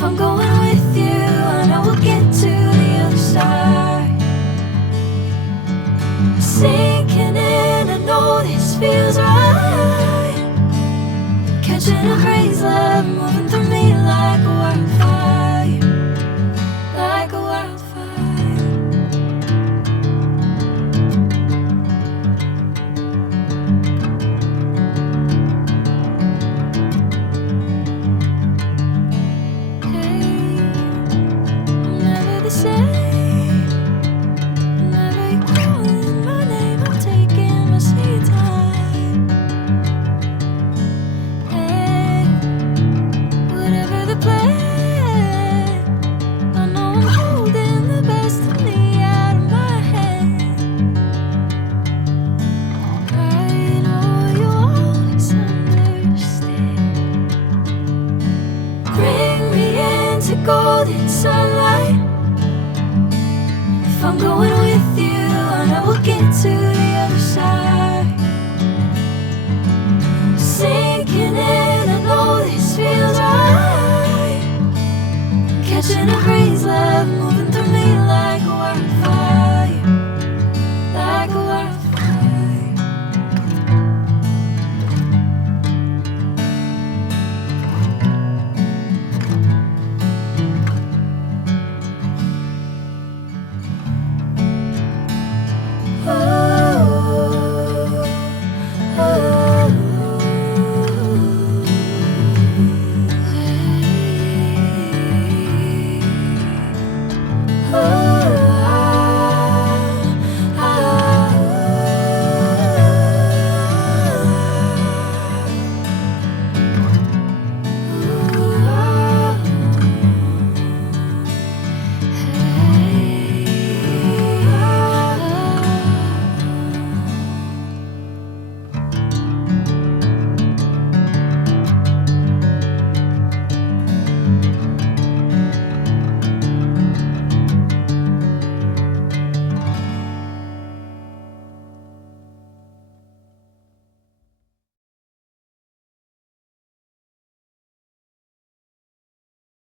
If I'm going with you, I know we'll get to the other side. Sinking in, I know this feels right. Catching a crazy love, moving through me like a wildfire, like a wildfire. Hey, I'm never the same. Whenever you're calling my name, I'm taking my sweet time. Hey, whatever the plan, I know I'm holding the best of me out of my hand. I know you'll always understand. Bring me into golden sunlight. If I'm going with you, I know we'll get to the other side. Sinking in, I know this feels right.